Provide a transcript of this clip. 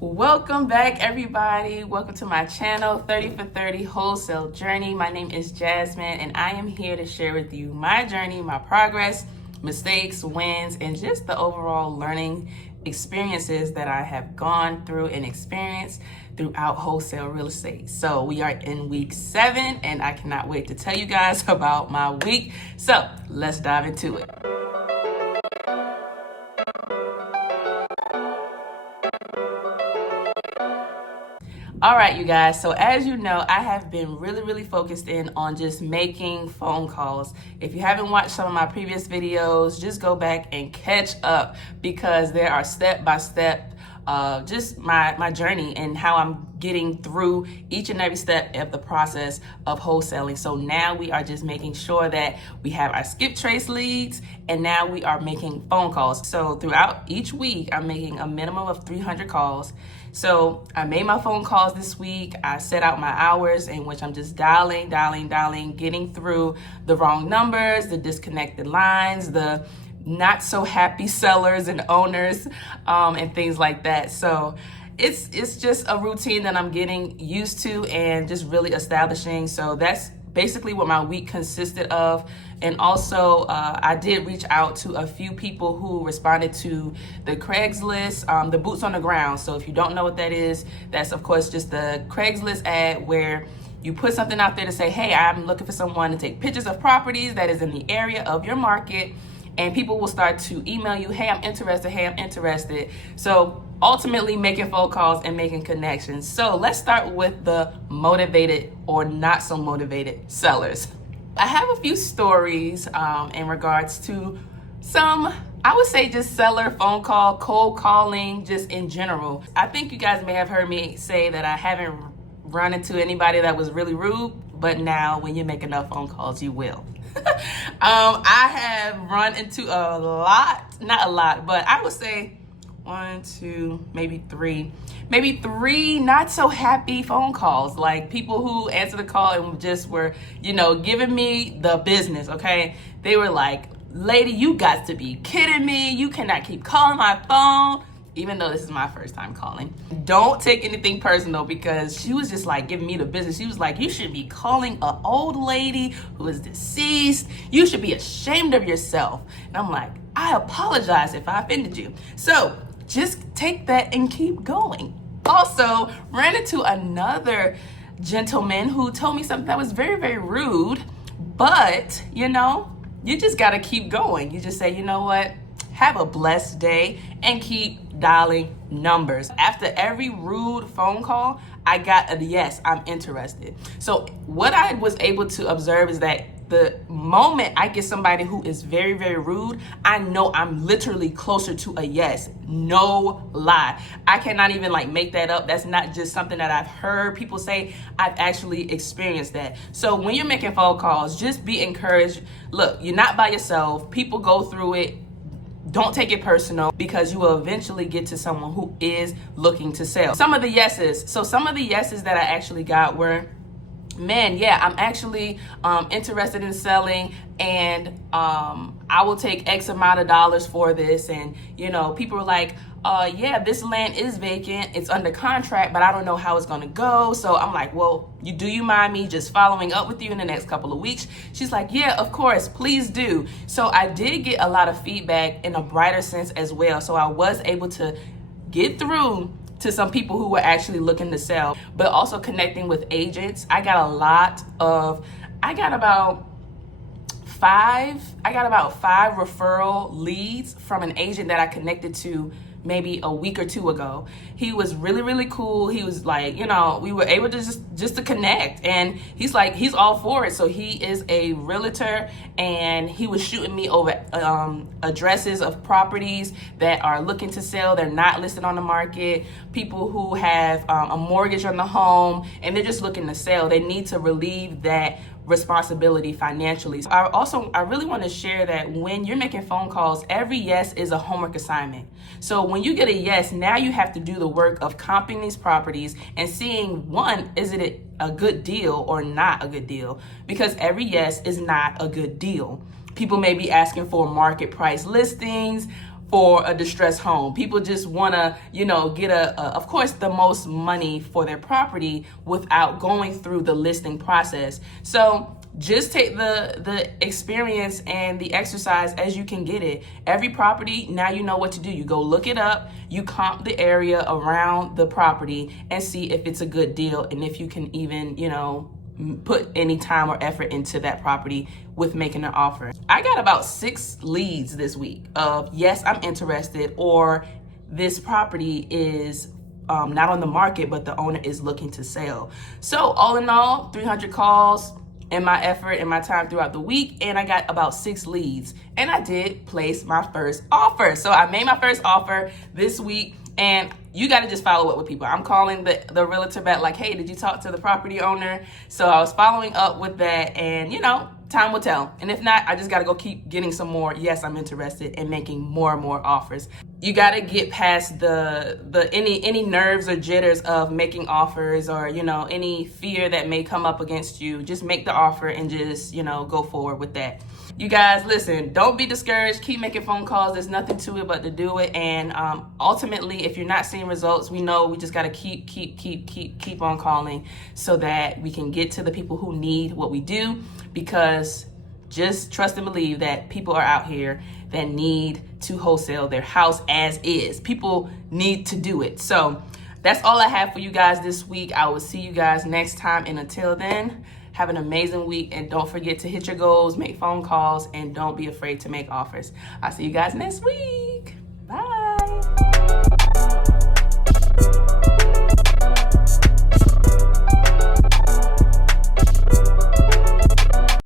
Welcome back, everybody. Welcome to my channel, 30 for 30 Wholesale Journey. My name is Jasmine, and I am here to share with you my journey, my progress, mistakes, wins, and just the overall learning experiences that I have gone through and experienced throughout wholesale real estate. So we are in week 7, and I cannot wait to tell you guys about my week. So let's dive into it. All right, you guys, so as you know, I have been really focused in on just making phone calls. If you haven't watched some of my previous videos, just go back and catch up because there are step-by-step just my journey and how I'm getting through each and every step of the process of wholesaling. So now we are just making sure that we have our skip trace leads, and now we are making phone calls. So throughout each week, I'm making a minimum of 300 calls. So I made my phone calls this week. I set out my hours in which I'm just dialing, getting through the wrong numbers, the disconnected lines, the not so happy sellers and owners, and things like that. So it's just a routine that I'm getting used to and just really establishing. So that's basically what my week consisted of. And also I did reach out to a few people who responded to the Craigslist, the boots on the ground. So if you don't know what that is, that's of course just the Craigslist ad where you put something out there to say, hey, I'm looking for someone to take pictures of properties that is in the area of your market. And people will start to email you, hey, I'm interested. So ultimately making phone calls and making connections. So let's start with the motivated or not so motivated sellers. I have a few stories in regards to some, I would say just seller phone call, cold calling, just in general. I think you guys may have heard me say that I haven't run into anybody that was really rude, but now when you make enough phone calls, you will. I have run into not a lot, but I would say 1, 2, maybe three not so happy phone calls, like people who answered the call and just were, giving me the business. Okay. They were like, lady, you got to be kidding me. You cannot keep calling my phone. Even though this is my first time calling. Don't take anything personal because she was just like giving me the business. She was like, you should be calling an old lady who is deceased. You should be ashamed of yourself. And I'm like, I apologize if I offended you. So just take that and keep going. Also, ran into another gentleman who told me something that was very rude, but you just gotta keep going. You just say, you know what? Have a blessed day and keep dialing numbers. After every rude phone call, I got a yes, I'm interested. So what I was able to observe is that the moment I get somebody who is very rude, I know I'm literally closer to a yes. No lie. I cannot even make that up. That's not just something that I've heard people say. I've actually experienced that. So when you're making phone calls, just be encouraged. Look, you're not by yourself. People go through it. Don't take it personal because you will eventually get to someone who is looking to sell. Some of the yeses. So some of the yeses that I actually got were, man, yeah, I'm actually interested in selling, and I will take X amount of dollars for this. And people were like, yeah, this land is vacant, it's under contract, but I don't know how it's gonna go. So I'm like, well, do you mind me just following up with you in the next couple of weeks? She's like, yeah, of course, please do. So I did get a lot of feedback in a brighter sense as well. So I was able to get through to some people who were actually looking to sell, but also connecting with agents. I got about five referral leads from an agent that I connected to maybe a week or two ago. He was really cool. He was like, we were able to just to connect, and he's all for it. So he is a realtor, and he was shooting me over addresses of properties that are looking to sell. They're not listed on the market. People who have a mortgage on the home and they're just looking to sell. They need to relieve that responsibility financially. So I really want to share that when you're making phone calls, every yes is a homework assignment. So when you get a yes, now you have to do the work of comping these properties and seeing, one, is it a good deal or not a good deal? Because every yes is not a good deal. People may be asking for market price listings, for a distressed home. People just want to, get of course, the most money for their property without going through the listing process. So just take the experience and the exercise as you can get it. Every property, now you know what to do. You go look it up, you comp the area around the property and see if it's a good deal and if you can even, put any time or effort into that property with making an offer. I got about 6 leads this week of, yes, I'm interested, or this property is not on the market, but the owner is looking to sell. So all in all, 300 calls in my effort and my time throughout the week, and I got about 6 leads, and I did place my first offer. So I made my first offer this week, and you got to just follow up with people. I'm calling the realtor back like, hey, did you talk to the property owner? So I was following up with that, and time will tell. And if not, I just got to go keep getting some more. Yes, I'm interested in making more and more offers. You got to get past the any nerves or jitters of making offers, or any fear that may come up against you. Just make the offer and just go forward with that. You guys, listen, don't be discouraged. Keep making phone calls. There's nothing to it but to do it. And ultimately, if you're not seeing results, we know we just got to keep on calling so that we can get to the people who need what we do. Because just trust and believe that people are out here that need to wholesale their house as is. People need to do it. So that's all I have for you guys this week. I will see you guys next time. And until then, have an amazing week. And don't forget to hit your goals, make phone calls, and don't be afraid to make offers. I'll see you guys next week.